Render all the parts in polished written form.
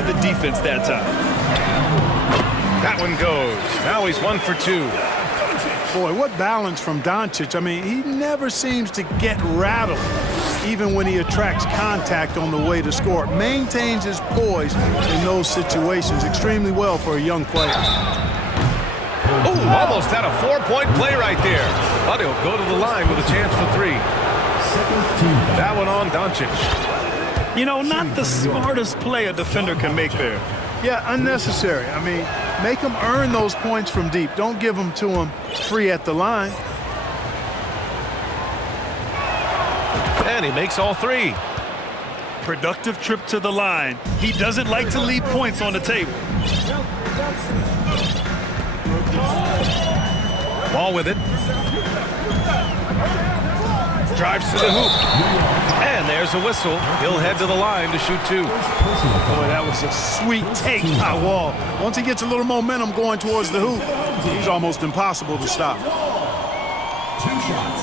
to the defense that time. That one goes. Now he's 1 for 2. Boy, what balance from Doncic. I mean, he never seems to get rattled, even when he attracts contact on the way to score. Maintains his poise in those situations extremely well for a young player. Oh, almost had a 4-point play right there. But he'll go to the line with a chance for 3. That one on Doncic. You know, not the smartest play a defender can make there. Yeah, unnecessary. I mean, make him earn those points from deep. Don't give them to him free at the line. And he makes all 3. Productive trip to the line. He doesn't like to leave points on the table. Ball with it. Drives to the hoop. And there's a whistle. He'll head to the line to shoot 2. Boy, that was a sweet take by Wall. Once he gets a little momentum going towards the hoop, he's almost impossible to stop. 2 shots.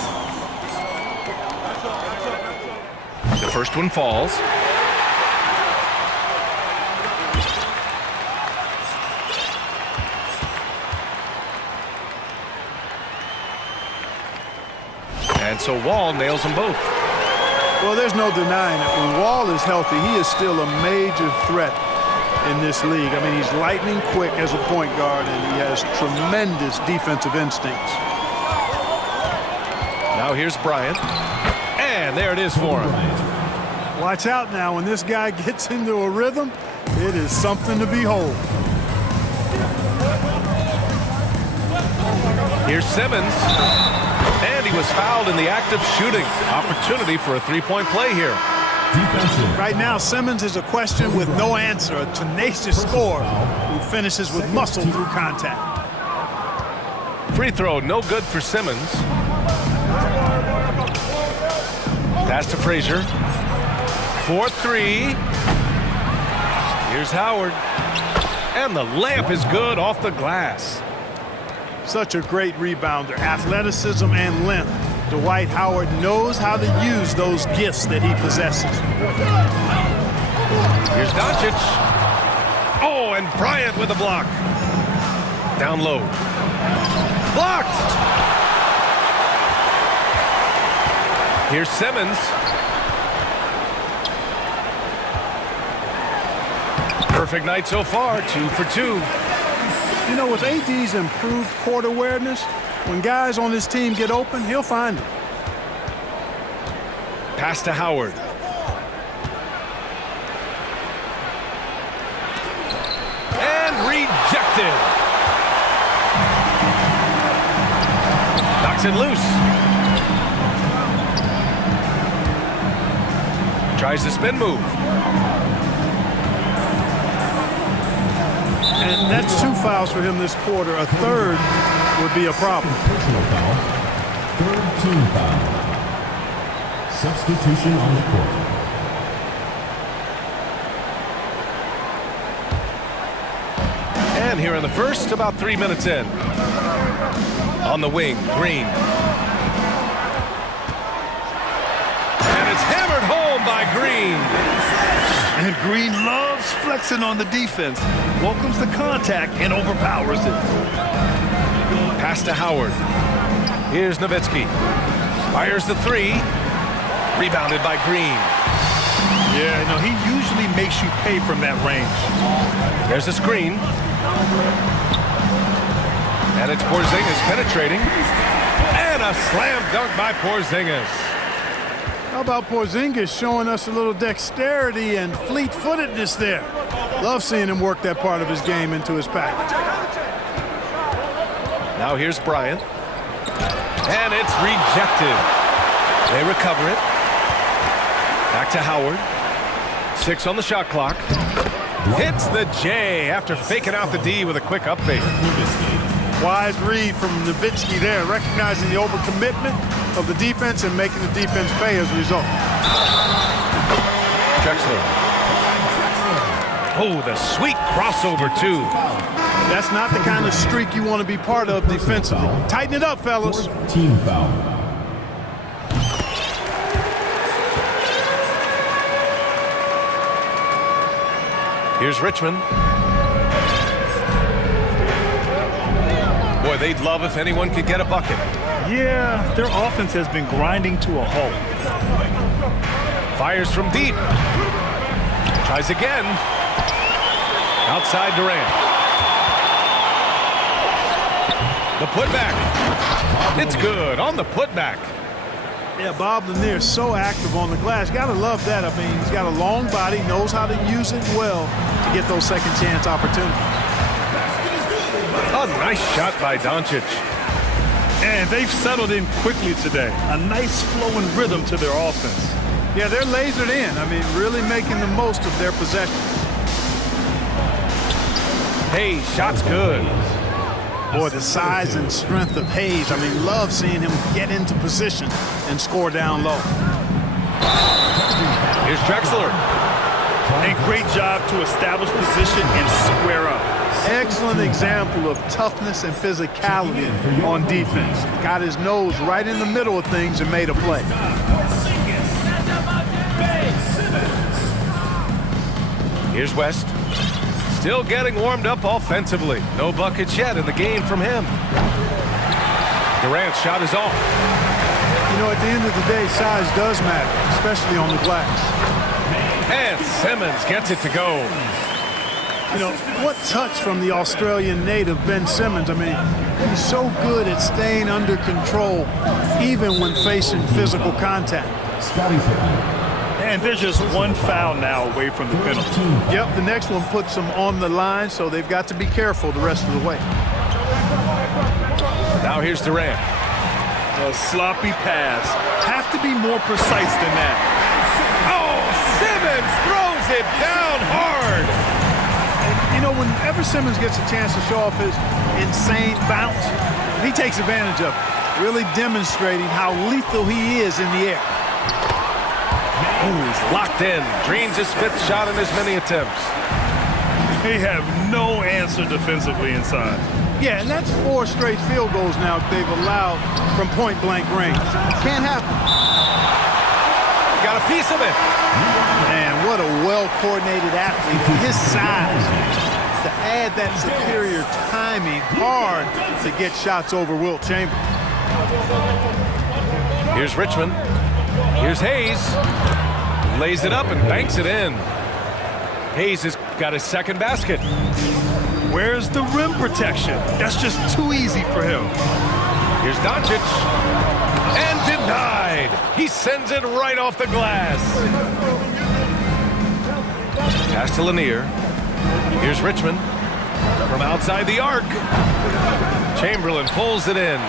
The first one falls. And so Wall nails them both. Well, there's no denying it. When Wall is healthy, he is still a major threat in this league. I mean, he's lightning quick as a point guard, and he has tremendous defensive instincts. Now here's Bryant. And there it is for him. Watch out now. When this guy gets into a rhythm, it is something to behold. Here's Simmons. And he was fouled in the act of shooting. Opportunity for a 3-point play here. Defensive. Right now, Simmons is a question with no answer. A tenacious scorer who finishes with muscle through contact. Free throw, no good for Simmons. Pass to Frazier. 4-3. Here's Howard. And the layup is good off the glass. Such a great rebounder, athleticism and length. Dwight Howard knows how to use those gifts that he possesses. Here's Doncic. Oh, and Bryant with a block. Down low. Blocked. Here's Simmons. Perfect night so far, 2 for 2. You know, with AD's improved court awareness, when guys on his team get open, he'll find them. Pass to Howard. And rejected. Knocks it loose. Tries the spin move. And that's 2 fouls for him this quarter. A third would be a problem. Personal foul. 3rd team foul. Substitution on the court. And here in the first, about 3 minutes in. On the wing, Green. And it's hammered home by Green. And Green loves flexing on the defense. Welcomes the contact and overpowers it. Pass to Howard. Here's Nowitzki. Fires the 3. Rebounded by Green. Yeah, no, he usually makes you pay from that range. There's a screen. And it's Porzingis penetrating. And a slam dunk by Porzingis. How about Porzingis showing us a little dexterity and fleet-footedness there? Love seeing him work that part of his game into his package. Now here's Bryant. And it's rejected. They recover it. Back to Howard. 6 on the shot clock. Hits the J after faking out the D with a quick up fake. Wise read from Nowitzki there, recognizing the overcommitment of the defense and making the defense pay as a result. Drexler. Oh, the sweet crossover, too. That's not the kind of streak you want to be part of defensively. Tighten it up, fellas. 4th team foul. Here's Richmond. Boy, they'd love if anyone could get a bucket. Yeah, their offense has been grinding to a halt. Fires from deep. Tries again. Outside Durant. The putback. It's good on the putback. Yeah, Bob Lanier so active on the glass. Got to love that. I mean, he's got a long body, knows how to use it well to get those second chance opportunities. A nice shot by Doncic. And they've settled in quickly today. A nice flowing rhythm to their offense. Yeah, they're lasered in. I mean, really making the most of their possession. Hey, shot's good. Boy, the size and strength of Hayes. I mean, love seeing him get into position and score down low. Here's Drexler. And great job to establish position and square up. Excellent example of toughness and physicality on defense. Got his nose right in the middle of things and made a play. Here's West. Still getting warmed up offensively. No buckets yet in the game from him. Durant's shot is off. You know, at the end of the day, size does matter, especially on the glass. And Simmons gets it to go. You know, what touch from the Australian native, Ben Simmons. I mean, he's so good at staying under control, even when facing physical contact. And there's just one foul now away from the penalty. Yep, the next one puts them on the line, so they've got to be careful the rest of the way. Now here's Durant. A sloppy pass. Have to be more precise than that. Oh, Simmons throws it down hard. You know, whenever Simmons gets a chance to show off his insane bounce, he takes advantage of it, really demonstrating how lethal he is in the air. Oh, he's locked in. Dreams his fifth shot in as many attempts. They have no answer defensively inside. Yeah, and that's 4 straight field goals now they've allowed from point-blank range. Can't happen. Got a piece of it. Man, what a well-coordinated athlete at his size. To add that superior timing, hard to get shots over Wilt Chamberlain. Here's Richmond. Here's Hayes. Lays it up and banks it in. Hayes has got his second basket. Where's the rim protection? That's just too easy for him. Here's Doncic. And denied. He sends it right off the glass. Pass to Lanier. Here's Richmond. From outside the arc. Chamberlain pulls it in.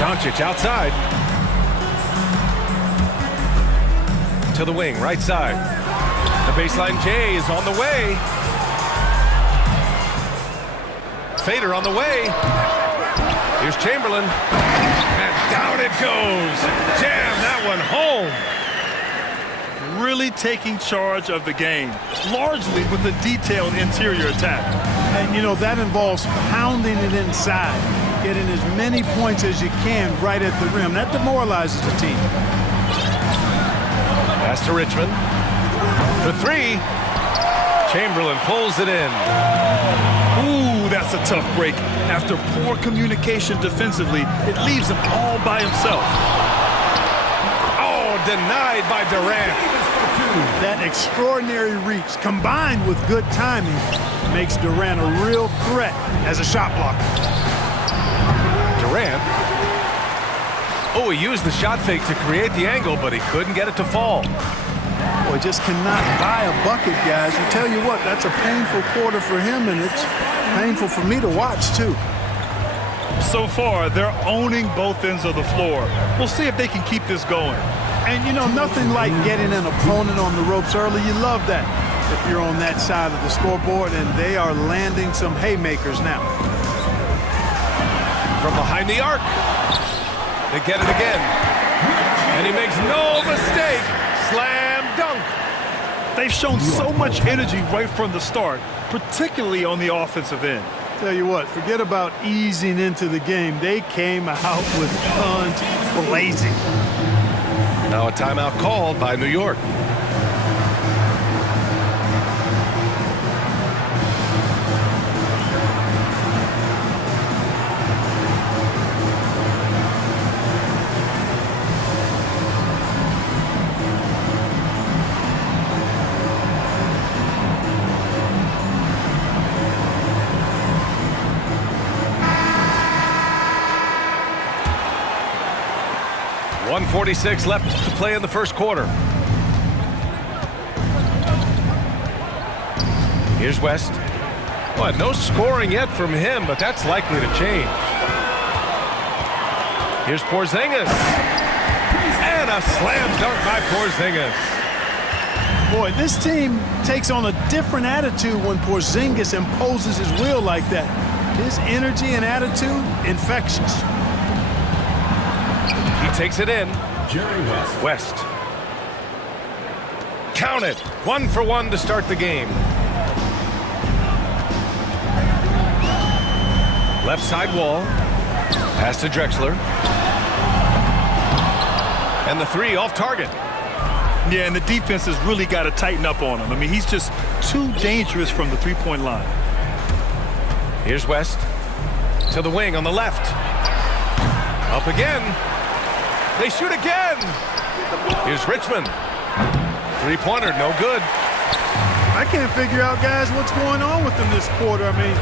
Doncic outside. To the wing, right side. The baseline J is on the way. Fader on the way. Here's Chamberlain. And down it goes. Jam that one home. Really taking charge of the game, largely with a detailed interior attack. And, you know, that involves pounding it inside, getting as many points as you can right at the rim. That demoralizes the team. Pass to Richmond. For 3. Chamberlain pulls it in. Ooh, that's a tough break. After poor communication defensively, it leaves him all by himself. Oh, denied by Durant. That extraordinary reach, combined with good timing, makes Durant a real threat as a shot blocker. Durant. Oh, he used the shot fake to create the angle, but he couldn't get it to fall. Boy, just cannot buy a bucket, guys. I tell you what, that's a painful quarter for him, and it's painful for me to watch, too. So far, they're owning both ends of the floor. We'll see if they can keep this going. And, you know, nothing like getting an opponent on the ropes early. You love that if you're on that side of the scoreboard, and they are landing some haymakers now. From behind the arc. They get it again. And he makes no mistake. Slam dunk. They've shown so much energy right from the start, particularly on the offensive end. Tell you what, forget about easing into the game. They came out with guns blazing. Now a timeout called by New York. 2:46 left to play in the first quarter. Here's West. Well, no scoring yet from him, but that's likely to change. Here's Porzingis. And a slam dunk by Porzingis. Boy, this team takes on a different attitude when Porzingis imposes his will like that. His energy and attitude, infectious. He takes it in. Jerry West. West. Count it. 1 for 1 to start the game. Left side wall. Pass to Drexler. And the three off target. Yeah, and the defense has really got to tighten up on him. I mean, he's just too dangerous from the three-point line. Here's West. To the wing on the left. Up again. They shoot again. Here's Richmond. Three-pointer, no good. I can't figure out, guys, what's going on with him this quarter. I mean,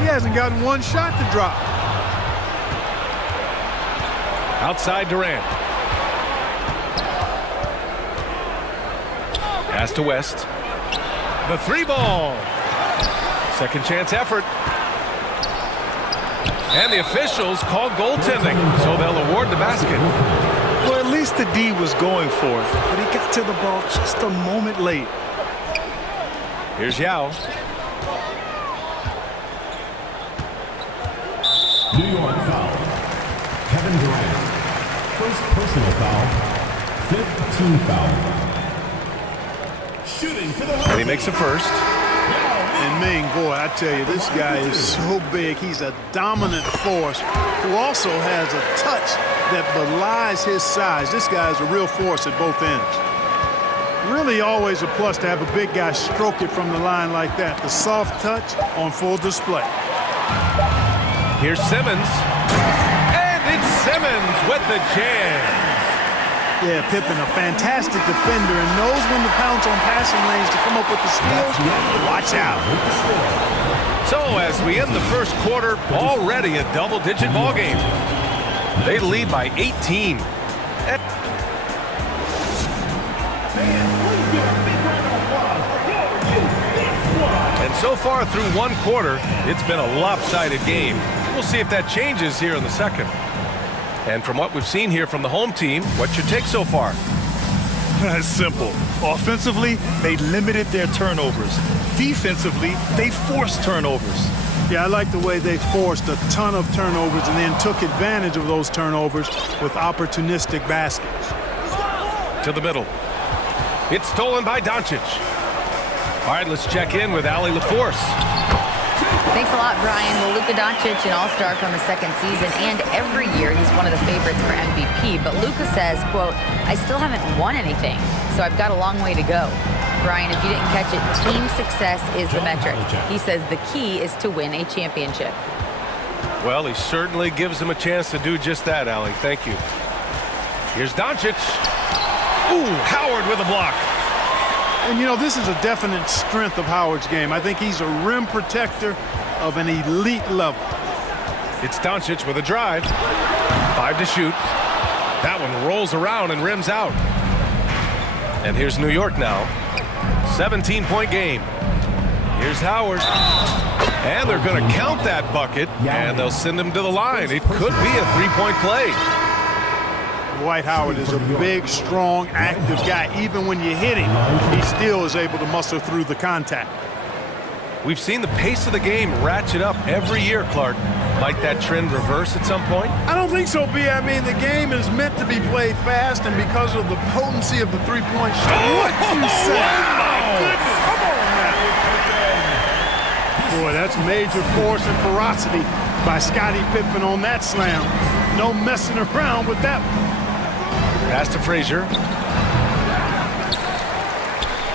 he hasn't gotten one shot to drop. Outside Durant. Pass to West. The three ball. Second chance effort. And the officials call goaltending, so they'll award the basket. Well, at least the D was going for it, but he got to the ball just a moment late. Here's Yao. New York foul. Kevin Durant. First personal foul. 15 foul. Shooting for the And he makes the first. And Ming, boy, I tell you, this guy is so big. He's a dominant force who also has a touch that belies his size. This guy is a real force at both ends. Really always a plus to have a big guy stroke it from the line like that. The soft touch on full display. Here's Simmons. And it's Simmons with the jam. Yeah, Pippen, a fantastic defender and knows when to pounce on passing lanes to come up with the steals. Watch out. So as we end the first quarter, already a double-digit ball game. They lead by 18. And so far through one quarter, it's been a lopsided game. We'll see if that changes here in the second. And from what we've seen here from the home team, what's your take so far? It's simple. Offensively, they limited their turnovers. Defensively, they forced turnovers. Yeah, I like the way they forced a ton of turnovers and then took advantage of those turnovers with opportunistic baskets. To the middle. It's stolen by Doncic. All right, let's check in with Allie LaForce. Thanks a lot, Brian. Well, Luka Doncic, an all-star from his second season, and every year he's one of the favorites for MVP. But Luka says, quote, I still haven't won anything, so I've got a long way to go. Brian, if you didn't catch it, team success is the metric. He says the key is to win a championship. Well, he certainly gives him a chance to do just that, Allie. Thank you. Here's Doncic. Ooh, Howard with a block. And, you know, this is a definite strength of Howard's game. I think he's a rim protector of an elite level. It's Doncic with a drive. 5 to shoot. That one rolls around and rims out. And here's New York now. 17-point game. Here's Howard. And they're going to count that bucket, and they'll send him to the line. It could be a three-point play. Dwight Howard is a big, strong, active guy. Even when you hit him, he still is able to muscle through the contact. We've seen the pace of the game ratchet up every year, Clark. Might that trend reverse at some point? I don't think so, B. I mean, the game is meant to be played fast, and because of the potency of the three-point shot. What you say? Come on now. Boy, that's major force and ferocity by Scottie Pippen on that slam. No messing around with that one. Pass to Frazier.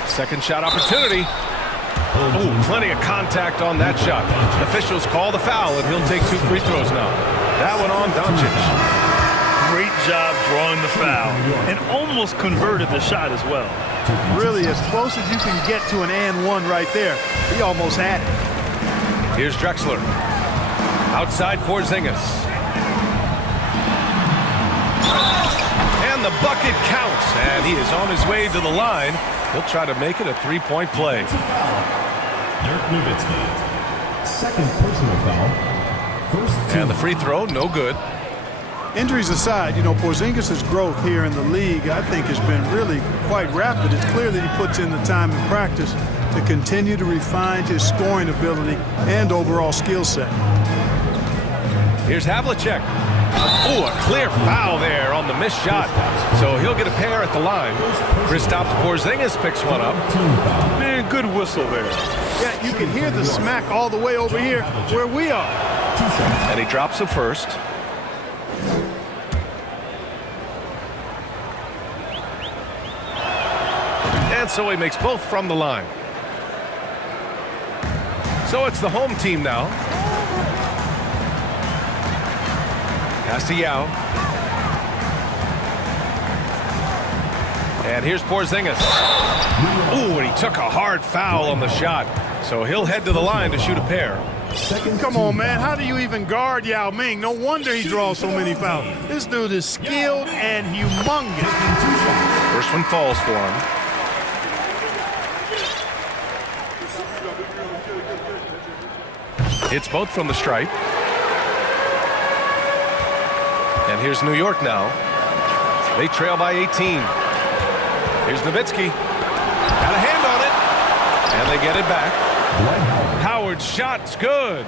Second shot opportunity. Oh, plenty of contact on that shot. Officials call the foul, and he'll take 2 free throws now. That one on Doncic. Great job drawing the foul and almost converted the shot as well. Really, as close as you can get to an and one right there. He almost had it. Here's Drexler. Outside Porzingis. And And the bucket counts, and he is on his way to the line. He'll try to make it a three-point play. Dirk Nowitzki. Second personal foul. First team. And the free throw, no good. Injuries aside, you know, Porzingis' growth here in the league, I think, has been really quite rapid. It's clear that he puts in the time in practice to continue to refine his scoring ability and overall skill set. Here's Havlicek. Oh, a clear foul there on the missed shot. So he'll get a pair at the line. Kristaps Porzingis picks one up. Man, good whistle there. Yeah, you can hear the smack all the way over here where we are. And he drops it first. And so he makes both from the line. So it's the home team now. Pass to Yao. And here's Porzingis. Ooh, and he took a hard foul on the shot. So he'll head to the line to shoot a pair. Come on, man. How do you even guard Yao Ming? No wonder he draws so many fouls. This dude is skilled and humongous. First one falls for him. Hits both from the stripe. And here's New York now. They trail by 18. Here's Nowitzki. Got a hand on it. And they get it back. Howard's shot's good.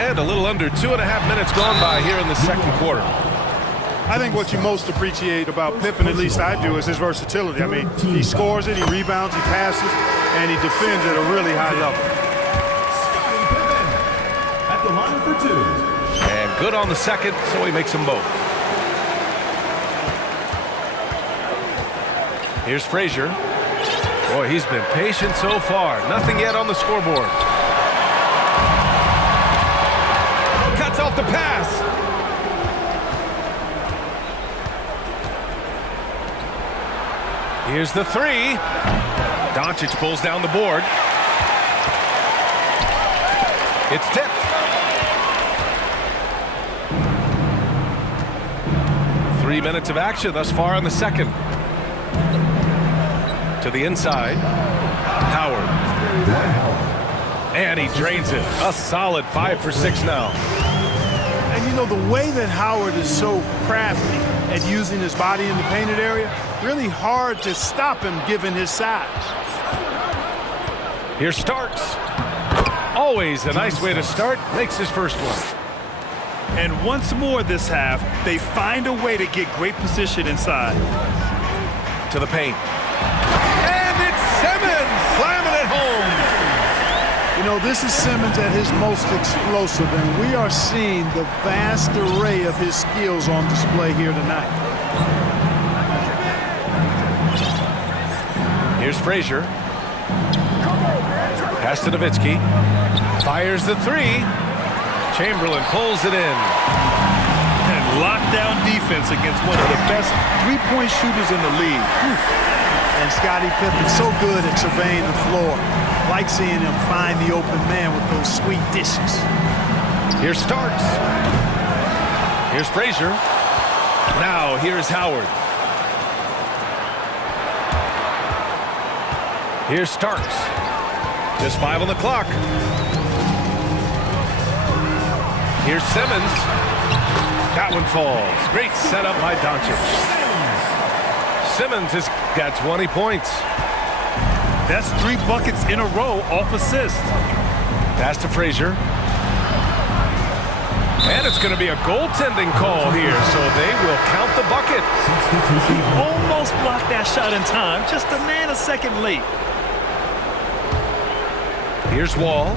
And a little under 2.5 minutes gone by here in the second quarter. I think what you most appreciate about Pippen, at least I do, is his versatility. I mean, he scores it, he rebounds, he passes, and he defends at a really high level. At the line for two. And good on the second, so he makes them both. Here's Frazier. Boy, he's been patient so far. Nothing yet on the scoreboard. Cuts off the pass. Here's the three. Doncic pulls down the board. It's tipped. Three minutes of action thus far in the second. To the inside. Howard. And he drains it. A solid 5 for 6 now. And you know, the way that Howard is so crafty at using his body in the painted area, really hard to stop him given his size. Here's Starks. Always a nice way to start. Makes his first one. And once more this half, they find a way to get great position inside. To the paint. And it's Simmons slamming it home. You know, this is Simmons at his most explosive, and we are seeing the vast array of his skills on display here tonight. Here's Frazier. Pass to Nowitzki. Fires the three. Chamberlain pulls it in. And lockdown defense against one of the best three-point shooters in the league. And Scottie Pippen's so good at surveying the floor. Like seeing him find the open man with those sweet dishes. Here's Starks. Here's Frazier. Now here's Howard. Here's Starks. Just 5 on the clock. Here's Simmons. That one falls. Great setup by Doncic. Simmons has got 20 points. That's 3 buckets in a row off assist. Pass to Frazier. And it's going to be a goaltending call here, so they will count the bucket. He almost blocked that shot in time, just a nanosecond late. Here's Wall.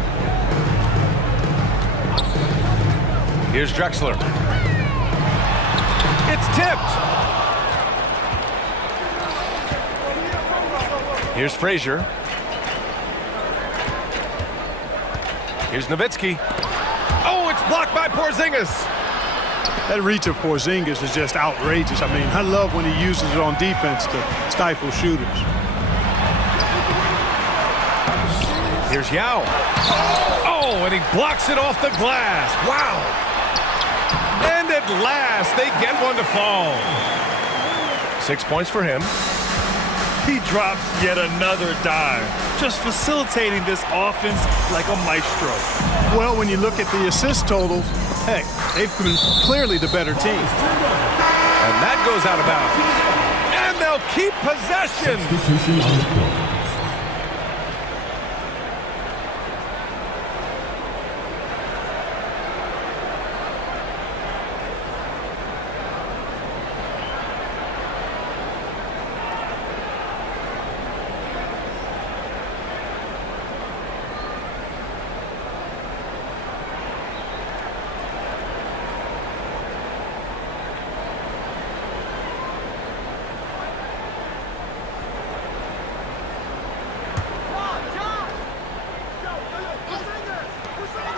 Here's Drexler. It's tipped. Here's Frazier. Here's Nowitzki. Oh, it's blocked by Porzingis. That reach of Porzingis is just outrageous. I mean, I love when he uses it on defense to stifle shooters. Here's Yao. Oh, and he blocks it off the glass. Wow. And at last, they get one to fall. 6 points for him. He drops yet another dime, just facilitating this offense like a maestro. Well, when you look at the assist totals, hey, they've been clearly the better team. And that goes out of bounds. And they'll keep possession. Substitution on the court.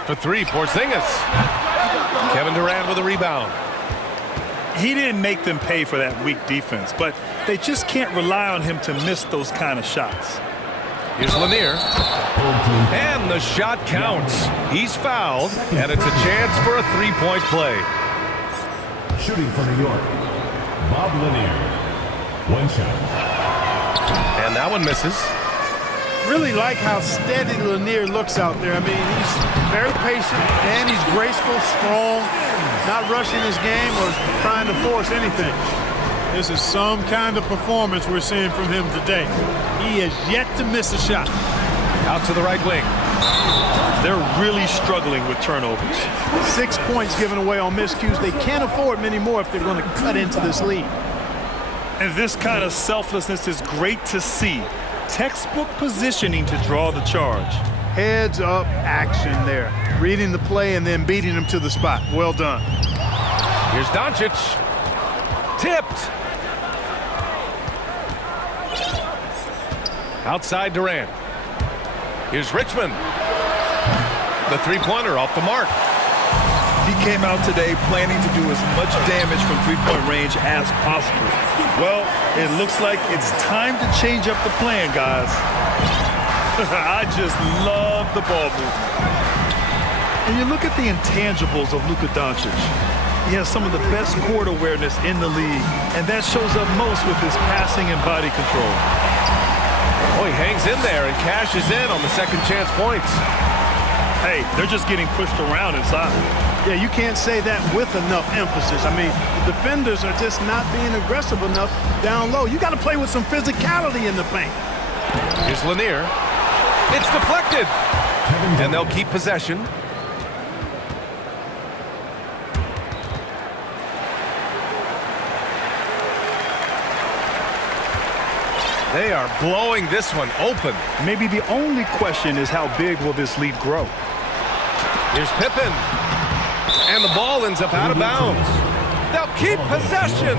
For three, Porzingis. Kevin Durant with a rebound. He didn't make them pay for that weak defense, but they just can't rely on him to miss those kind of shots. Here's Lanier. And the shot counts. He's fouled, and it's a chance for a three-point play. Shooting for New York, Bob Lanier. One shot. And that one misses. Really like how steady Lanier looks out there. I mean, he's very patient, and he's graceful, strong, not rushing his game or trying to force anything. This is some kind of performance we're seeing from him today. He has yet to miss a shot. Out to the right wing. They're really struggling with turnovers. 6 points given away on miscues. They can't afford many more if they're going to cut into this lead. And this kind of selflessness is great to see. Textbook positioning to draw the charge. Heads up action there. Reading the play and then beating him to the spot. Well done. Here's Doncic. Tipped. Outside Durant. Here's Richmond. The three-pointer off the mark. He came out today planning to do as much damage from three-point range as possible. Well, it looks like it's time to change up the plan, guys. I just love the ball movement. And you look at the intangibles of Luka Doncic. He has some of the best court awareness in the league, and that shows up most with his passing and body control. Oh, he hangs in there and cashes in on the second chance points. Hey, they're just getting pushed around inside. Yeah, you can't say that with enough emphasis. I mean, the defenders are just not being aggressive enough down low. You got to play with some physicality in the paint. Here's Lanier. It's deflected. And they'll keep possession. They are blowing this one open. Maybe the only question is how big will this lead grow? Here's Pippen. And the ball ends up out of bounds. They'll keep possession.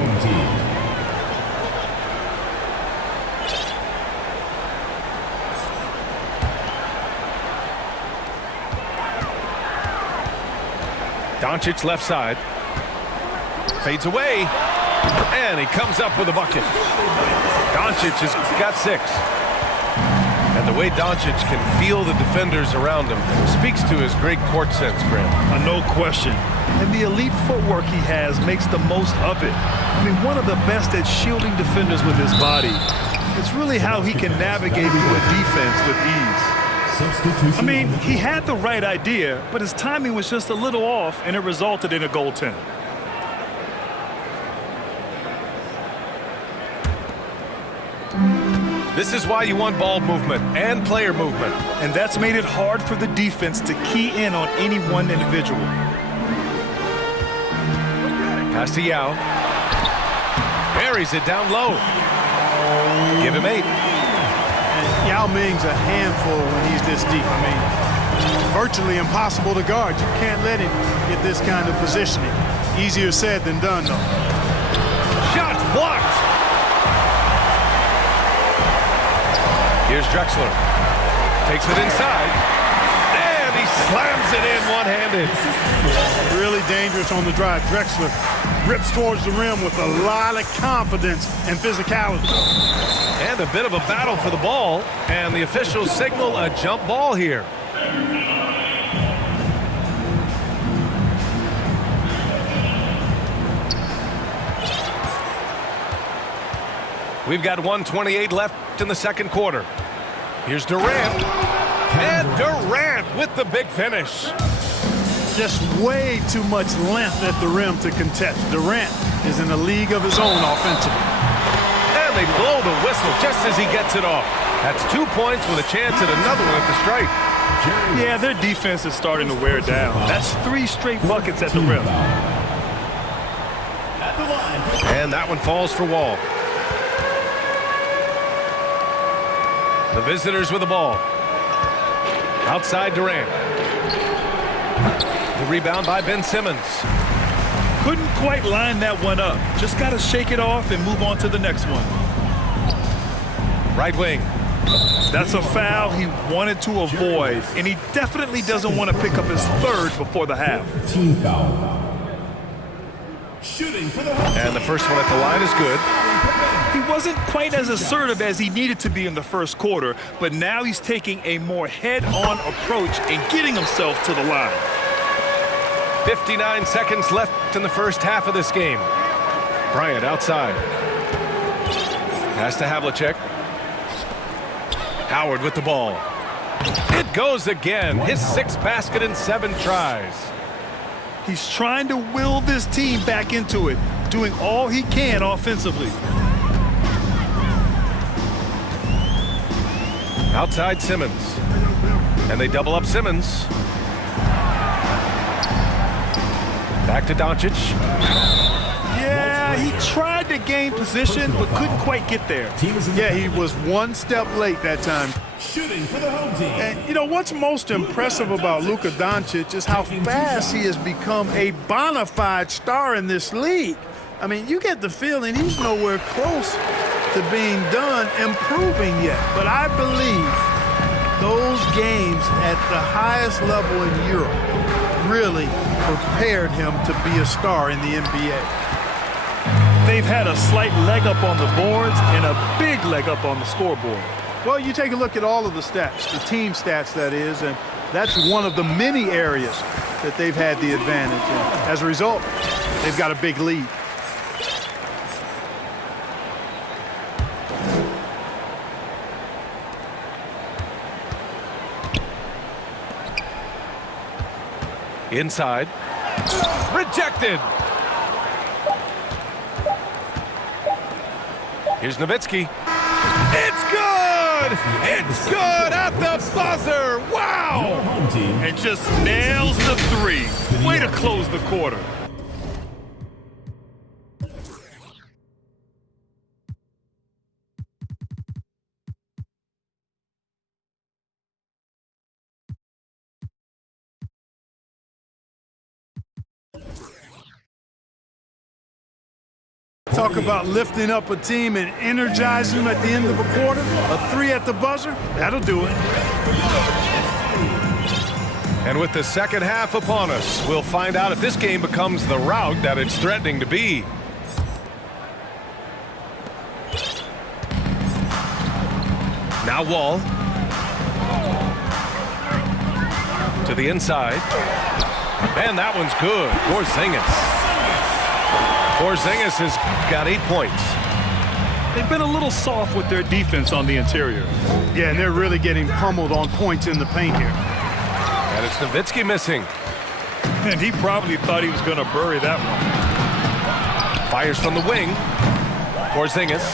Doncic left side. Fades away. And he comes up with a bucket. Doncic has got 6. And the way Doncic can feel the defenders around him speaks to his great court sense, Grant. No question. And the elite footwork he has makes the most of it. I mean, one of the best at shielding defenders with his body. It's really how he can navigate through a defense with ease. I mean, he had the right idea, but his timing was just a little off, and it resulted in a goaltend. This is why you want ball movement and player movement. And that's made it hard for the defense to key in on any one individual. Pass to Yao. Buries it down low. Give him 8. And Yao Ming's a handful when he's this deep. I mean, virtually impossible to guard. You can't let him get this kind of positioning. Easier said than done, though. Shots blocked. Here's Drexler. Takes it inside. And he slams it in one-handed. Really dangerous on the drive. Drexler rips towards the rim with a lot of confidence and physicality. And a bit of a battle for the ball. And the officials signal a jump ball here. We've got 1:28 left in the second quarter. Here's Durant. And Durant with the big finish. Just way too much length at the rim to contest. Durant is in a league of his own offensively. And they blow the whistle just as he gets it off. That's 2 points with a chance at another one at the stripe. Yeah, their defense is starting to wear down. That's 3 straight buckets at the rim. And that one falls for Wall. The visitors with the ball. Outside Durant. The rebound by Ben Simmons. Couldn't quite line that one up. Just got to shake it off and move on to the next one. Right wing. That's a foul he wanted to avoid, and he definitely doesn't want to pick up his 3rd before the half. Team foul. Shooting for the home. And the first one at the line is good. He wasn't quite as assertive as he needed to be in the first quarter, but now he's taking a more head-on approach and getting himself to the line. 59 seconds left in the first half of this game. Bryant outside. Pass to Havlicek. Howard with the ball. It goes again. His 6th basket in 7 tries. He's trying to will this team back into it, doing all he can offensively. Outside Simmons. And they double up Simmons. Back to Doncic. Yeah, he tried to gain position, but couldn't quite get there. Yeah, he was 1 step late that time. Shooting for the home team. And, you know, what's most impressive about Luka Doncic is how fast he has become a bona fide star in this league. I mean, you get the feeling he's nowhere close to being done improving yet. But I believe those games at the highest level in Europe really prepared him to be a star in the NBA. They've had a slight leg up on the boards and a big leg up on the scoreboard. Well, you take a look at all of the stats, the team stats that is, and that's one of the many areas that they've had the advantage. And as a result, they've got a big lead. Inside. Rejected. Here's Nowitzki. It's good! It's good at the buzzer! Wow! Home team. And just nails the 3. Way to close the quarter. Talk about lifting up a team and energizing them at the end of a quarter. A 3 at the buzzer, that'll do it. And with the second half upon us, we'll find out if this game becomes the rout that it's threatening to be. Now Wall. To the inside. And that one's good. Porzingis has got 8 points. They've been a little soft with their defense on the interior. Yeah, and they're really getting pummeled on points in the paint here. And it's Nowitzki missing. And he probably thought he was going to bury that one. Fires from the wing. Porzingis.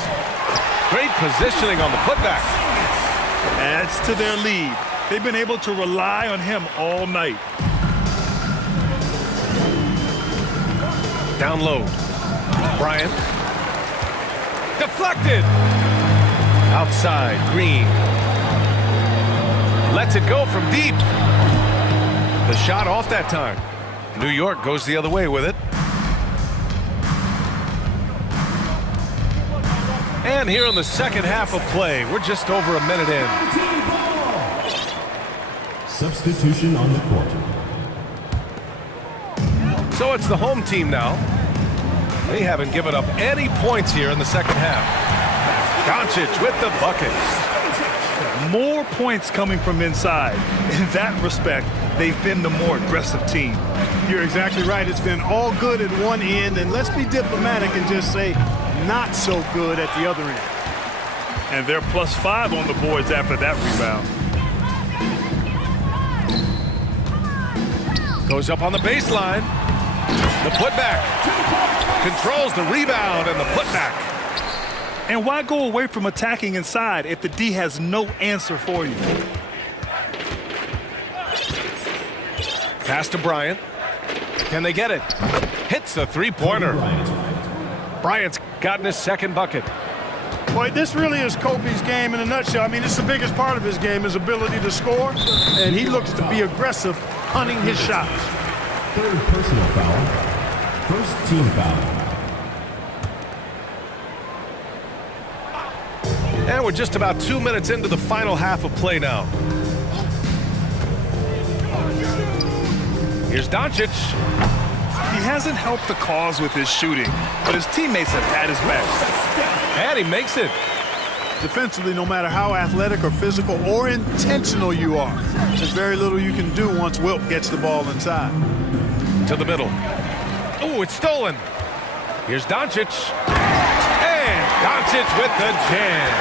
Great positioning on the putback. Adds to their lead. They've been able to rely on him all night. Down low. Bryant. Deflected. Outside, Green. Lets it go from deep. The shot off that time. New York goes the other way with it. And here in the second half of play, we're just over a minute in. Substitution on the court. So it's the home team now. They haven't given up any points here in the second half. Doncic with the bucket. More points coming from inside. In that respect, they've been the more aggressive team. You're exactly right. It's been all good at one end, and let's be diplomatic and just say not so good at the other end. And they're +5 on the boards after that rebound. Goes up on the baseline. The putback. Controls the rebound and the putback. And why go away from attacking inside if the D has no answer for you? Pass to Bryant. Can they get it? Hits the three-pointer. Bryant's gotten his second bucket. Boy, this really is Kobe's game in a nutshell. I mean, it's the biggest part of his game, his ability to score, and he looks to be aggressive, hunting his shots. Third personal foul. First team foul. And we're just about 2 minutes into the final half of play now. Here's Doncic. He hasn't helped the cause with his shooting, but his teammates have had his back. And he makes it. Defensively, no matter how athletic or physical or intentional you are, there's very little you can do once Wilt gets the ball inside. To the middle. Oh, it's stolen. Here's Doncic. And Doncic with the jam.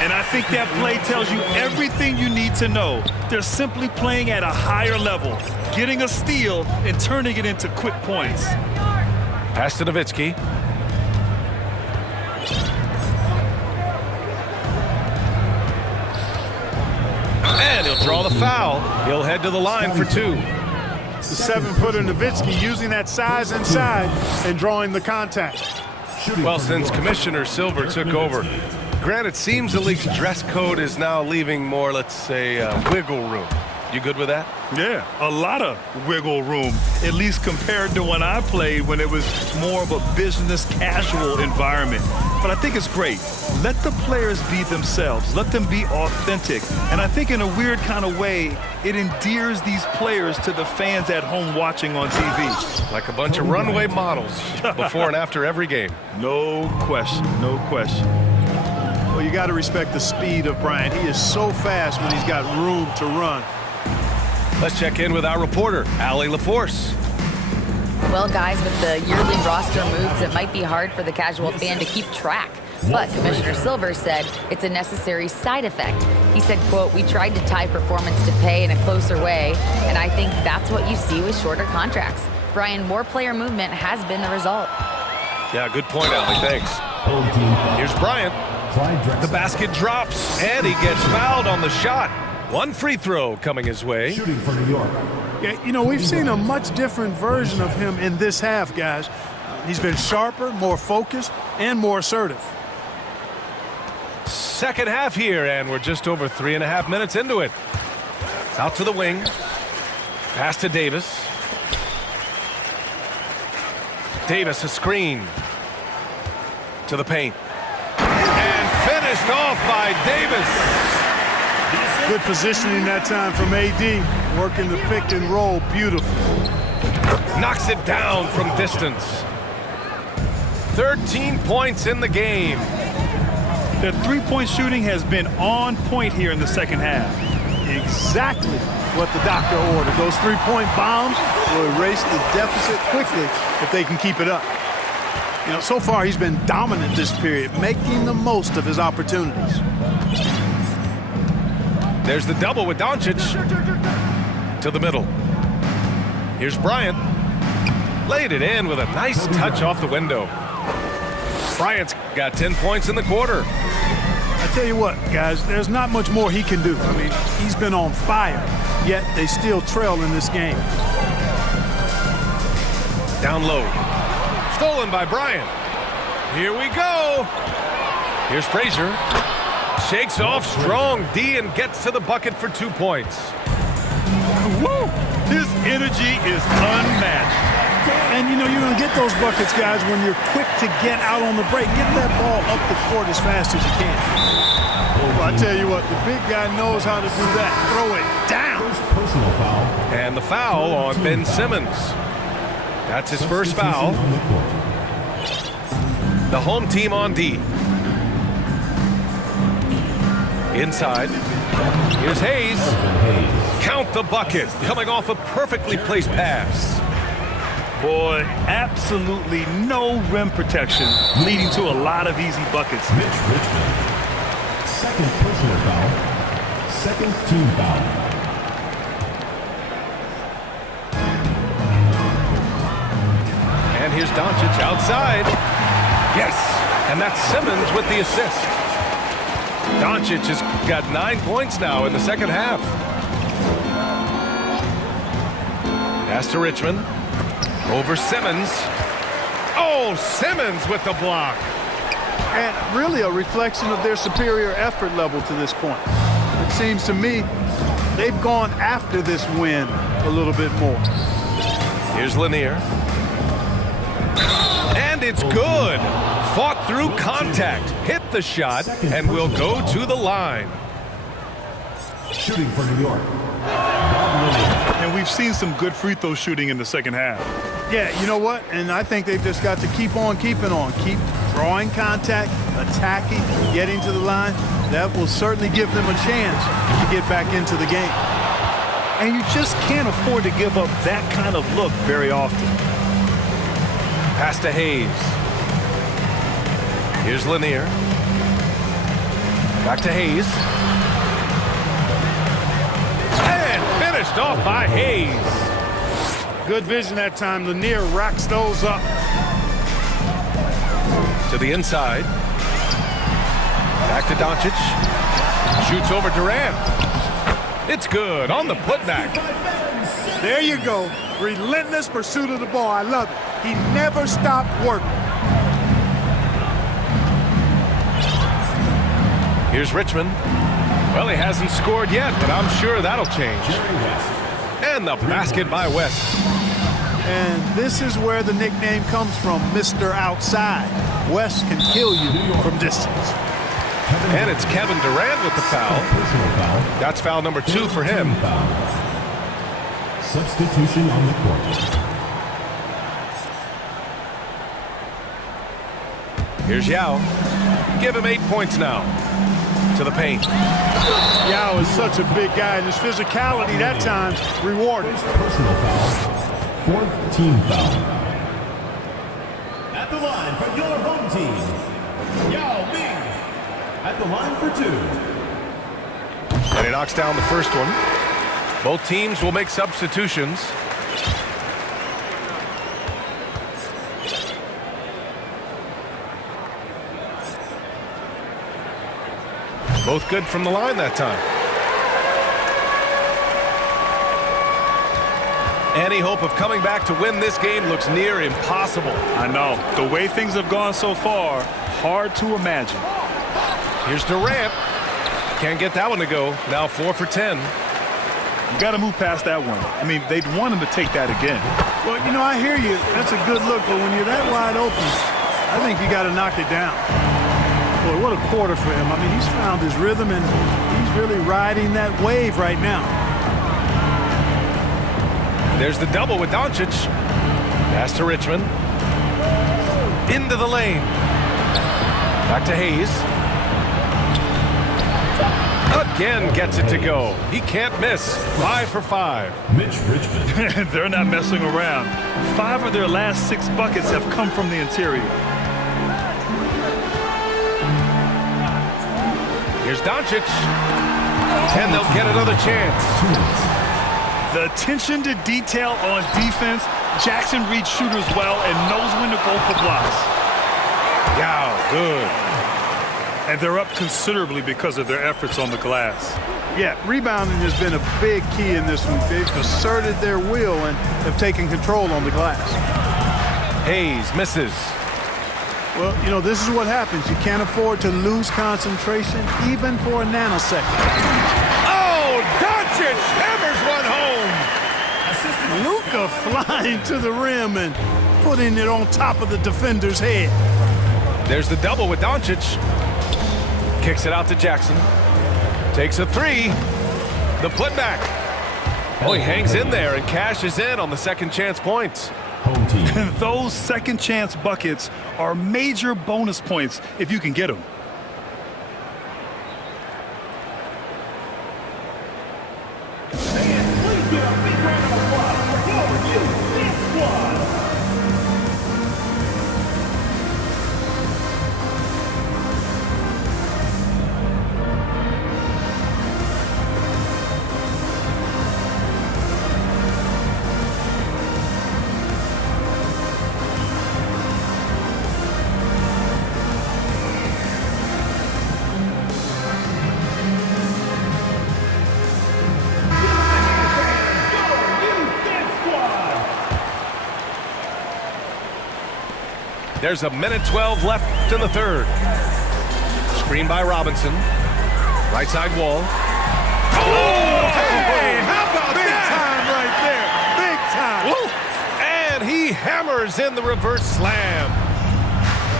And I think that play tells you everything you need to know. They're simply playing at a higher level, getting a steal and turning it into quick points. Pass to Nowitzki. And he'll draw the foul. He'll head to the line for two. The 7-footer Nowitzki using that size inside and drawing the contact. Well, since Commissioner Silver took over, Grant, it seems the league's dress code is now leaving more, let's say, wiggle room. You good with that? Yeah, a lot of wiggle room, at least compared to when I played when it was more of a business casual environment. But I think it's great. Let the players be themselves. Let them be authentic. And I think in a weird kind of way, it endears these players to the fans at home watching on TV. Like a bunch of runway models before and after every game. No question, no question. Well, you got to respect the speed of Bryant. He is so fast when he's got room to run. Let's check in with our reporter, Allie LaForce. Well, guys, with the yearly roster moves, it might be hard for the casual fan to keep track. But Commissioner Silver said it's a necessary side effect. He said, quote, "We tried to tie performance to pay in a closer way, and I think that's what you see with shorter contracts." Brian, more player movement has been the result. Yeah, good point, Allie. Thanks. Here's Bryant. The basket drops, and he gets fouled on the shot. One free throw coming his way. Shooting for New York. Yeah, you know, we've seen a much different version of him in this half, guys. He's been sharper, more focused, and more assertive. Second half here, and we're just over 3.5 minutes into it. Out to the wing. Pass to Davis. Davis, a screen. To the paint. And finished off by Davis. Good positioning that time from AD. Working the pick and roll. Beautiful. Knocks it down from distance. 13 points in the game. The three-point shooting has been on point here in the second half. Exactly what the doctor ordered. Those three-point bombs will erase the deficit quickly if they can keep it up. You know, so far he's been dominant this period, making the most of his opportunities. There's the double with Doncic. To the middle. Here's Bryant. Laid it in with a nice touch off the window. Bryant's got 10 points in the quarter. I tell you what, guys, there's not much more he can do. I mean, he's been on fire, yet they still trail in this game. Down low. Stolen by Bryant. Here we go. Here's Frazier. Shakes off strong D and gets to the bucket for 2 points. Woo! His energy is unmatched. And, you know, you're going to get those buckets, guys, when you're quick to get out on the break. Get that ball up the court as fast as you can. Well, I tell you what, the big guy knows how to do that. Throw it down. Personal foul. And the foul on Ben Simmons. That's his first foul. The home team on D. Inside. Here's Hayes. Count the bucket. Coming off a perfectly placed pass. Boy, absolutely no rim protection, leading to a lot of easy buckets. Mitch Richmond. Second personal foul. Second team foul. And here's Doncic outside. Yes, and that's Simmons with the assist. Doncic has got 9 points now in the second half. Pass to Richmond. Over Simmons. Oh, Simmons with the block. And really a reflection of their superior effort level to this point. It seems to me they've gone after this win a little bit more. Here's Lanier. And it's good. Fought through contact, hit the shot, and will go to the line. Shooting for New York, Bob Lanier. And we've seen some good free throw shooting in the second half. Yeah, you know what? And I think they've just got to keep on keeping on. Keep drawing contact, attacking, getting to the line. That will certainly give them a chance to get back into the game. And you just can't afford to give up that kind of look very often. Pass to Hayes. Here's Lanier. Back to Hayes. And finished off by Hayes. Good vision that time. Lanier racks those up. To the inside. Back to Doncic. Shoots over Durant. It's good on the putback. There you go. Relentless pursuit of the ball. I love it. He never stopped working. Here's Richmond. Well, he hasn't scored yet, but I'm sure that'll change. And the basket by West. And this is where the nickname comes from, Mr. Outside. West can kill you from distance. And it's Kevin Durant with the foul. Personal foul. That's foul number 2 for him. Substitution on the court. Here's Yao. Give him 8 points now. To the paint. Yao is such a big guy, and his physicality that time rewarded. Personal foul. Fourth team foul. At the line for your home team, Yao Ming. At the line for 2. And he knocks down the first one. Both teams will make substitutions. Both good from the line that time. Any hope of coming back to win this game looks near impossible. I know. The way things have gone so far, hard to imagine. Here's Durant. Can't get that one to go. Now 4 for 10. You got to move past that one. I mean, they'd want him to take that again. Well, you know, I hear you. That's a good look, but when you're that wide open, I think you got to knock it down. Boy, what a quarter for him. I mean, he's found his rhythm, and he's really riding that wave right now. There's the double with Doncic. Pass to Richmond. Into the lane. Back to Hayes. Again gets it to go. He can't miss. 5 for 5. Mitch Richmond. They're not messing around. 5 of their last 6 buckets have come from the interior. Here's Doncic. And they'll get another chance. The attention to detail on defense. Jackson reads shooters well and knows when to go for blocks. Yeah, good. And they're up considerably because of their efforts on the glass. Yeah, rebounding has been a big key in this one. They've asserted their will and have taken control on the glass. Hayes misses. Well, you know, this is what happens. You can't afford to lose concentration even for a nanosecond. Oh, Doncic hammers one home. Luka flying to the rim and putting it on top of the defender's head. There's the double with Doncic. Kicks it out to Jackson. Takes a 3. The putback. Oh, he hangs in there and cashes in on the second chance points. Home team. Those second chance buckets are major bonus points if you can get them. There's a minute 12 left in the third. Screen by Robinson. Right side wall. Oh, hey, how about big time right there? Big time. Woo! And he hammers in the reverse slam.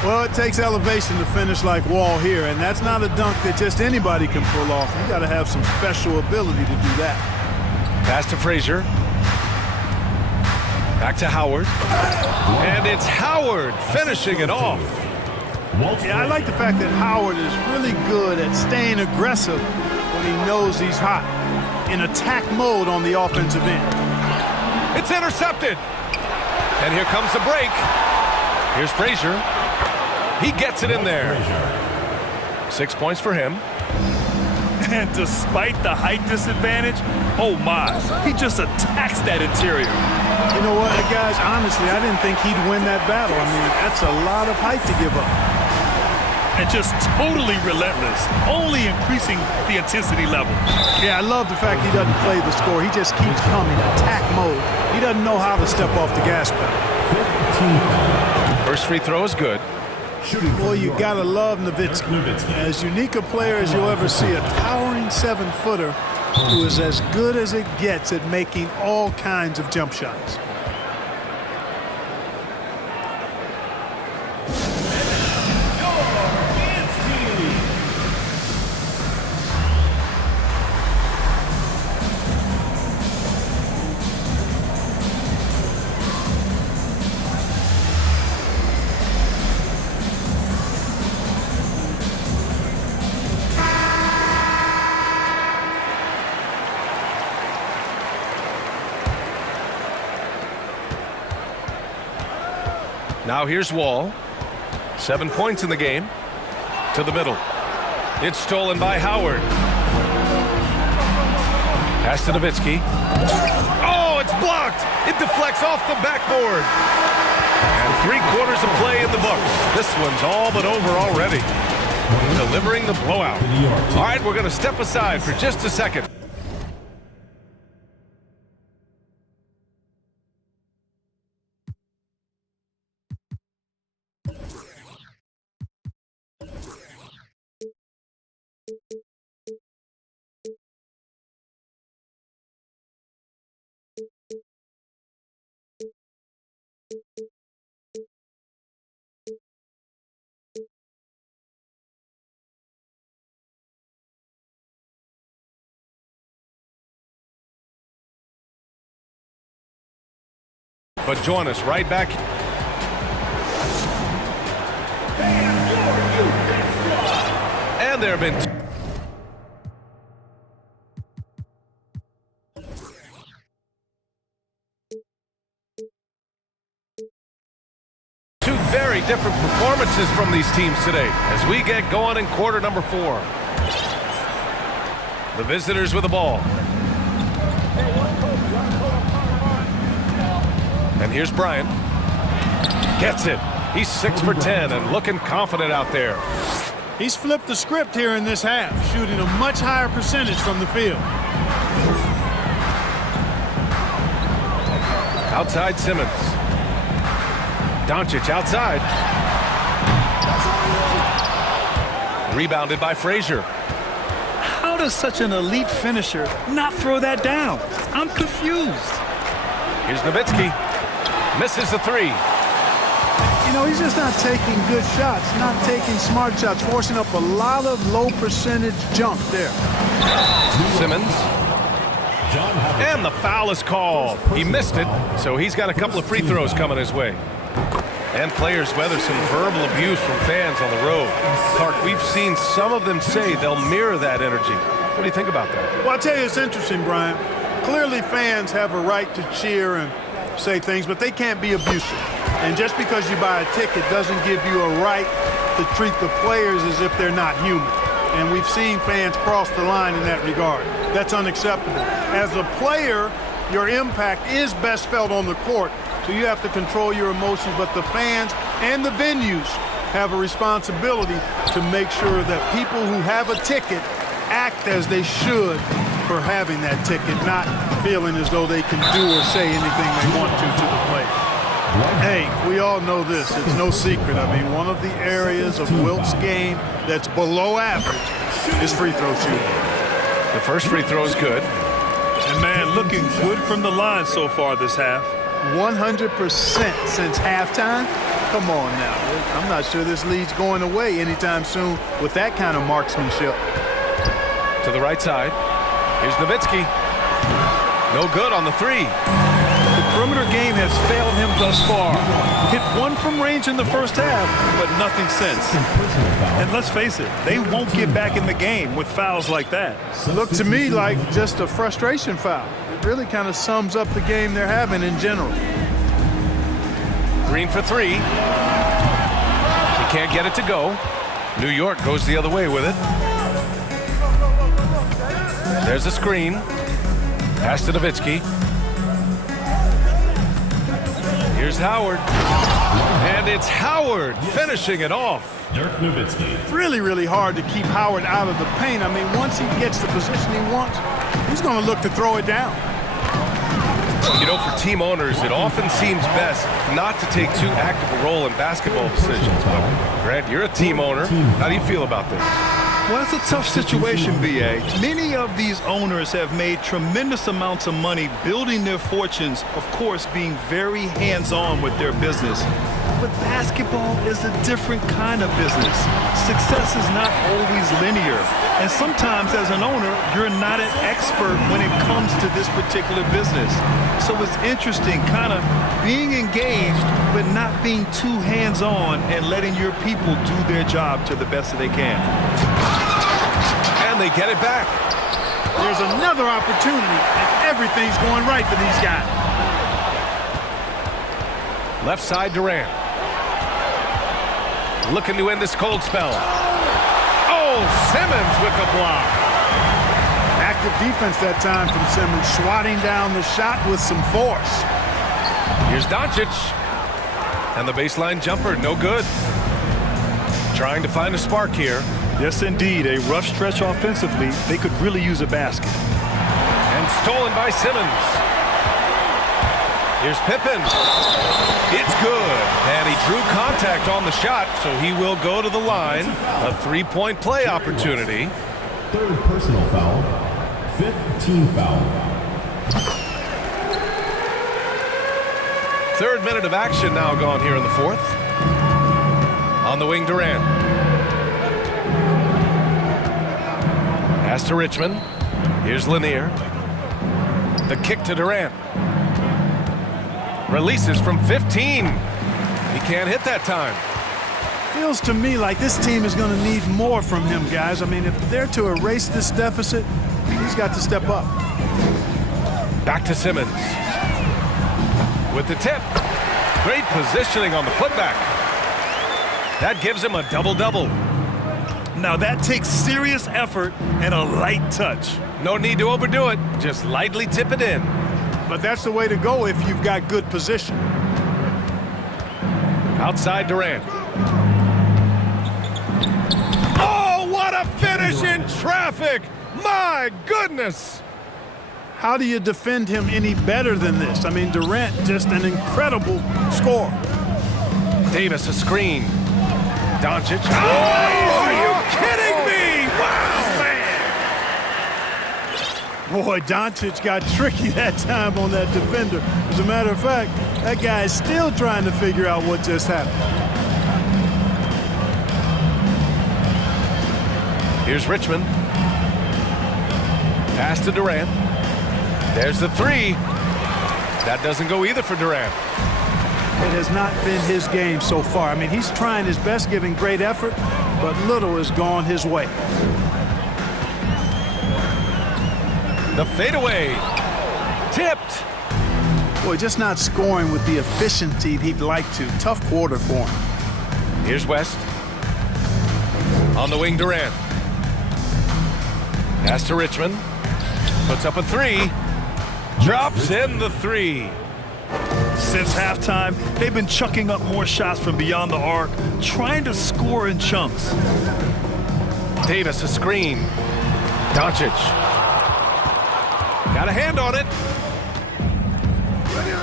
Well, it takes elevation to finish like Wall here, and that's not a dunk that just anybody can pull off. You got to have some special ability to do that. Pass to Frazier. Back to Howard. And it's Howard finishing it off. Yeah, I like the fact that Howard is really good at staying aggressive when he knows he's hot, in attack mode on the offensive end. It's intercepted. And here comes the break. Here's Frazier. He gets it in there. 6 points for him. And despite the height disadvantage, oh my, he just attacks that interior. You know what, guys, honestly, I didn't think he'd win that battle. I mean, that's a lot of height to give up. And just totally relentless, only increasing the intensity level. Yeah, I love the fact he doesn't play the score. He just keeps coming, attack mode. He doesn't know how to step off the gas pedal. First free throw is good. Boy, you gotta love Nowitzki. As unique a player as you'll ever see, a towering 7-footer who is as good as it gets at making all kinds of jump shots. Now here's Wall. 7 points in the game. To the middle. It's stolen by Howard. Pass to Nowitzki. Oh, it's blocked. It deflects off the backboard. And 3/4 of play in the books. This one's all but over already. Delivering the blowout. All right, we're going to step aside for just a second. But join us right back. And there have been two very different performances from these teams today as we get going in quarter number 4. The visitors with the ball. And here's Bryant. Gets it. He's 6 for 10 and looking confident out there. He's flipped the script here in this half, shooting a much higher percentage from the field. Outside Simmons. Doncic outside. Rebounded by Frazier. How does such an elite finisher not throw that down? I'm confused. Here's Nowitzki. Misses the 3. You know, he's just not taking good shots, not taking smart shots, forcing up a lot of low percentage jump there. Simmons. And the foul is called. He missed it, so he's got a couple of free throws coming his way. And players weather some verbal abuse from fans on the road. Clark, we've seen some of them say they'll mirror that energy. What do you think about that? Well, I'll tell you, it's interesting, Brian. Clearly fans have a right to cheer and say things, but they can't be abusive. And just because you buy a ticket doesn't give you a right to treat the players as if they're not human. And we've seen fans cross the line in that regard. That's unacceptable. As a player, your impact is best felt on the court, so you have to control your emotions, but the fans and the venues have a responsibility to make sure that people who have a ticket act as they should for having that ticket, not feeling as though they can do or say anything they want to the players. Hey, we all know this. It's no secret. I mean, one of the areas of Wilt's game that's below average is free throw shooting. The first free throw is good. And, man, looking good from the line so far this half. 100% since halftime? Come on now. I'm not sure this lead's going away anytime soon with that kind of marksmanship. To the right side. Here's Nowitzki. No good on the three. The perimeter game has failed him thus far. Hit one from range in the first half, but nothing since. And let's face it, they won't get back in the game with fouls like that. Looked to me like just a frustration foul. It really kind of sums up the game they're having in general. Green for three. He can't get it to go. New York goes the other way with it. There's a screen. Pass to Nowitzki. Here's Howard. And it's Howard finishing it off. Dirk Nowitzki. Really, really hard to keep Howard out of the paint. I mean, once he gets the position he wants, he's going to look to throw it down. You know, for team owners, it often seems best not to take too active a role in basketball decisions. But, Grant, you're a team owner. How do you feel about this? Well, it's a tough situation, B.A. Many of these owners have made tremendous amounts of money building their fortunes, of course, being very hands-on with their business. But basketball is a different kind of business. Success is not always linear. And sometimes, as an owner, you're not an expert when it comes to this particular business. So it's interesting kind of being engaged, but not being too hands-on and letting your people do their job to the best that they can. And they get it back. There's another opportunity, and everything's going right for these guys. Left side, Durant. Looking to end this cold spell. Oh, Simmons with the block. Active defense that time from Simmons, swatting down the shot with some force. Here's Doncic. And the baseline jumper, no good. Trying to find a spark here. Yes, indeed. A rough stretch offensively. They could really use a basket. And stolen by Simmons. Here's Pippen. It's good. And he drew contact on the shot, so he will go to the line. A three-point play opportunity. Third personal foul. Fifth team foul. Third minute of action now gone here in the fourth. On the wing, Durant. Pass to Richmond. Here's Lanier. The kick to Durant. Releases from 15. He can't hit that time. Feels to me like this team is going to need more from him, guys. I mean, if they're to erase this deficit, he's got to step up. Back to Simmons. With the tip. Great positioning on the putback. That gives him a double-double. Now that takes serious effort and a light touch. No need to overdo it. Just lightly tip it in. But that's the way to go if you've got good position. Outside Durant. Oh, what a finish in traffic! My goodness! How do you defend him any better than this? I mean, Durant, just an incredible scorer. Davis, a screen. Doncic. Oh, are you kidding me? Wow, man! Boy, Doncic got tricky that time on that defender. As a matter of fact, that guy is still trying to figure out what just happened. Here's Richmond. Pass to Durant. There's the three. That doesn't go either for Durant. It has not been his game so far. I mean, he's trying his best, giving great effort, but little has gone his way. The fadeaway. Tipped. Boy, just not scoring with the efficiency he'd like to. Tough quarter for him. Here's West. On the wing, Durant. Pass to Richmond. Puts up a three. Drops in the three. Since halftime, they've been chucking up more shots from beyond the arc, trying to score in chunks. Davis, a screen. Doncic. Got a hand on it.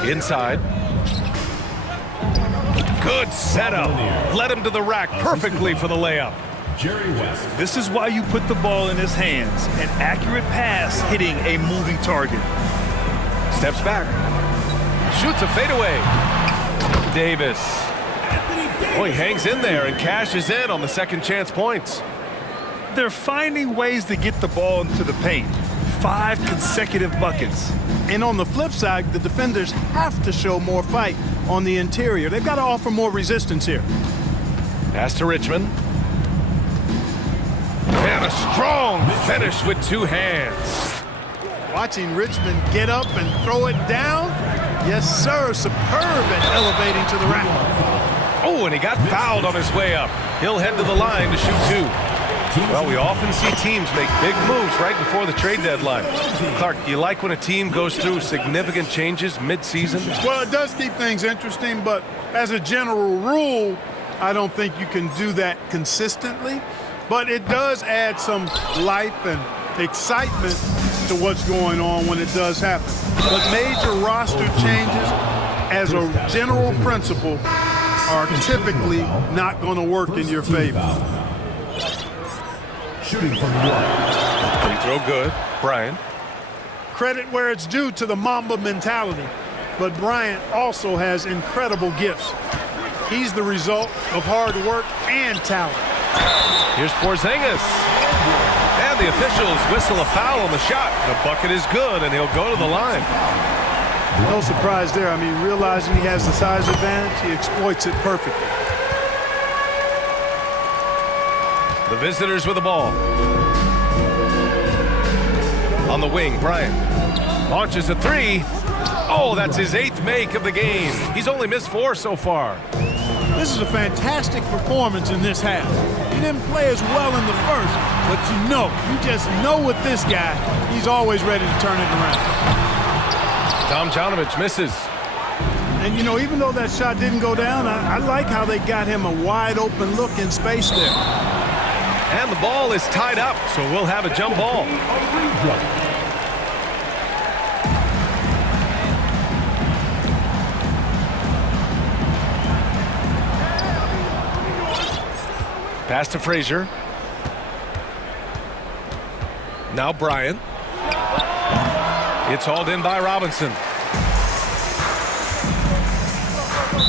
Inside. Good setup. Led him to the rack perfectly for the layup. Jerry West. This is why you put the ball in his hands. An accurate pass hitting a moving target. Steps back. Shoots a fadeaway. Davis. Oh, he hangs in there and cashes in on the second chance points. They're finding ways to get the ball into the paint. 5 consecutive buckets. And on the flip side, the defenders have to show more fight on the interior. They've got to offer more resistance here. Pass to Richmond. And a strong finish with 2 hands. Watching Richmond get up and throw it down. Yes, sir. Superb at elevating to the rack. Oh, and he got fouled on his way up. He'll head to the line to shoot 2. Well, we often see teams make big moves right before the trade deadline. Clark, do you like when a team goes through significant changes mid-season? Well, it does keep things interesting, but as a general rule, I don't think you can do that consistently. But it does add some life and excitement to what's going on when it does happen. But major roster changes, as a general principle, are typically not going to work in your favor. Shooting from the line. Free throw good. Bryant. Credit where it's due to the Mamba mentality, but Bryant also has incredible gifts. He's the result of hard work and talent. Here's Porzingis. And the officials whistle a foul on the shot. The bucket is good, and he'll go to the line. No surprise there. I mean, realizing he has the size advantage, he exploits it perfectly. The visitors with the ball. On the wing, Bryant launches a 3. Oh, that's his 8th make of the game. He's only missed 4 so far. This is a fantastic performance in this half. He didn't play as well in the first, but you just know with this guy, he's always ready to turn it around. Tom Janovich misses. And, even though that shot didn't go down, I like how they got him a wide open look in space there. And the ball is tied up, so we'll have a jump ball. Pass to Frazier. Now Bryant. It's hauled in by Robinson.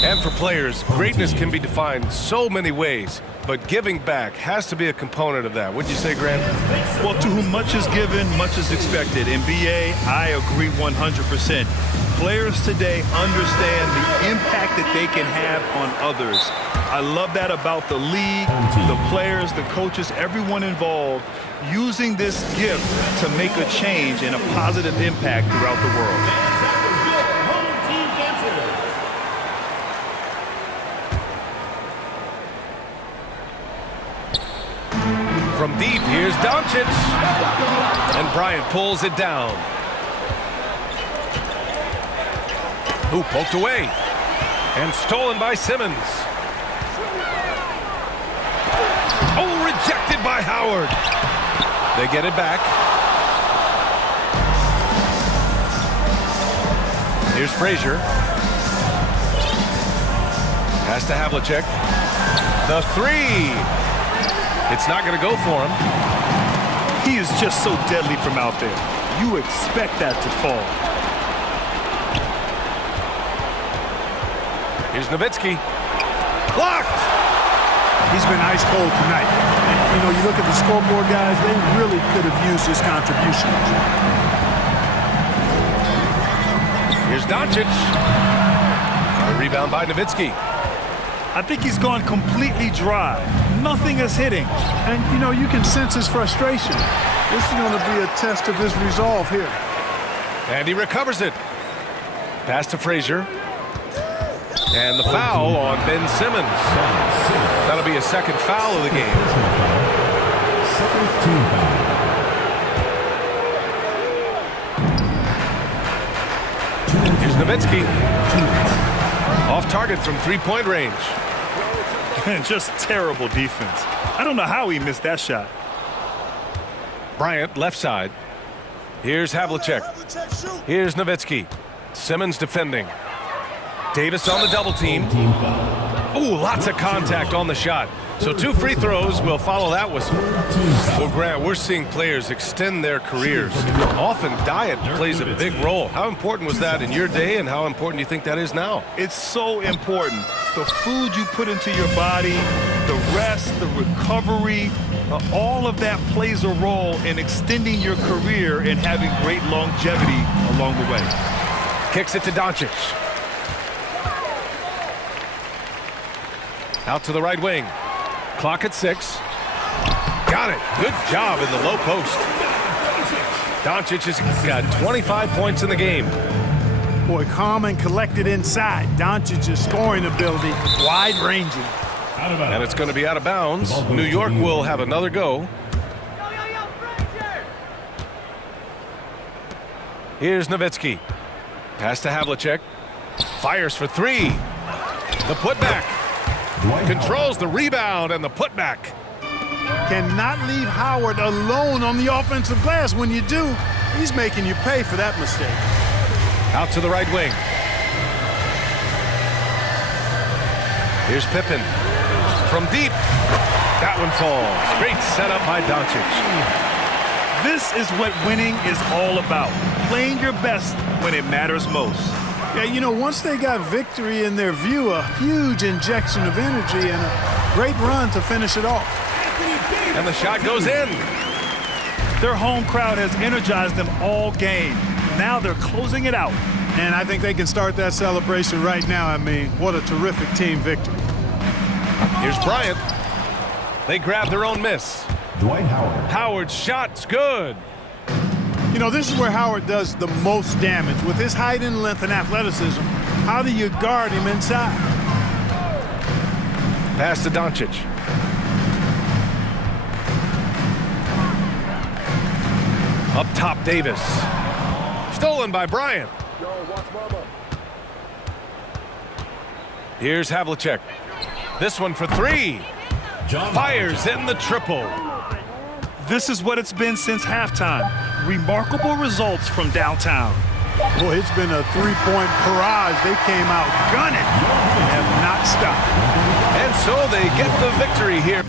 And for players, greatness can be defined so many ways, but giving back has to be a component of that. Wouldn't you say, Grant? Well, to whom much is given, much is expected. In BA, I agree 100%. Players today understand the impact that they can have on others. I love that about the league, the players, the coaches, everyone involved, using this gift to make a change and a positive impact throughout the world. From deep, here's Doncic. And Bryant pulls it down. Who poked away. And stolen by Simmons. Oh, rejected by Howard. They get it back. Here's Frazier. Pass to Havlicek. The 3. It's not going to go for him. He is just so deadly from out there. You expect that to fall. Here's Nowitzki. Blocked! He's been ice cold tonight. And, you look at the scoreboard, guys, they really could have used his contribution. Here's Doncic. A rebound by Nowitzki. I think he's gone completely dry. Nothing is hitting. And, you can sense his frustration. This is going to be a test of his resolve here. And he recovers it. Pass to Frazier. And the foul on Ben Simmons. That'll be a second foul of the game. Second team foul. Here's Nowitzki. Off target from three-point range. Just terrible defense. I don't know how he missed that shot. Bryant, left side. Here's Havlicek. Here's Nowitzki. Simmons defending. Davis on the double team. Ooh, lots of contact on the shot. So 2 free throws will follow that whistle. Well, Grant, we're seeing players extend their careers. Often diet plays a big role. How important was that in your day, and how important do you think that is now? It's so important. The food you put into your body, the rest, the recovery, all of that plays a role in extending your career and having great longevity along the way. Kicks it to Doncic. Out to the right wing. Clock at 6. Got it. Good job in the low post. Doncic has got 25 points in the game. Boy, calm and collected inside. Doncic's scoring ability, wide-ranging. And it's going to be out of bounds. New York will have another go. Here's Nowitzki. Pass to Havlicek. Fires for 3. The putback. Controls the rebound and the putback. Cannot leave Howard alone on the offensive glass. When you do, he's making you pay for that mistake. Out to the right wing. Here's Pippen. From deep. That one falls. Great setup by Doncic. This is what winning is all about. Playing your best when it matters most. Yeah, you know, once they got victory in their view, a huge injection of energy and a great run to finish it off. And the shot goes in. Their home crowd has energized them all game. Now they're closing it out. And I think they can start that celebration right now. I mean, what a terrific team victory. Here's Bryant. They grab their own miss. Dwight Howard. Howard's shot's good. You know, this is where Howard does the most damage. With his height and length and athleticism, how do you guard him inside? Pass to Doncic. Up top, Davis. Stolen by Bryant. Here's Havlicek. This one for 3. Fires in the triple. This is what it's been since halftime. Remarkable results from downtown. Boy, it's been a three-point barrage. They came out gunning and have not stopped. And so they get the victory here.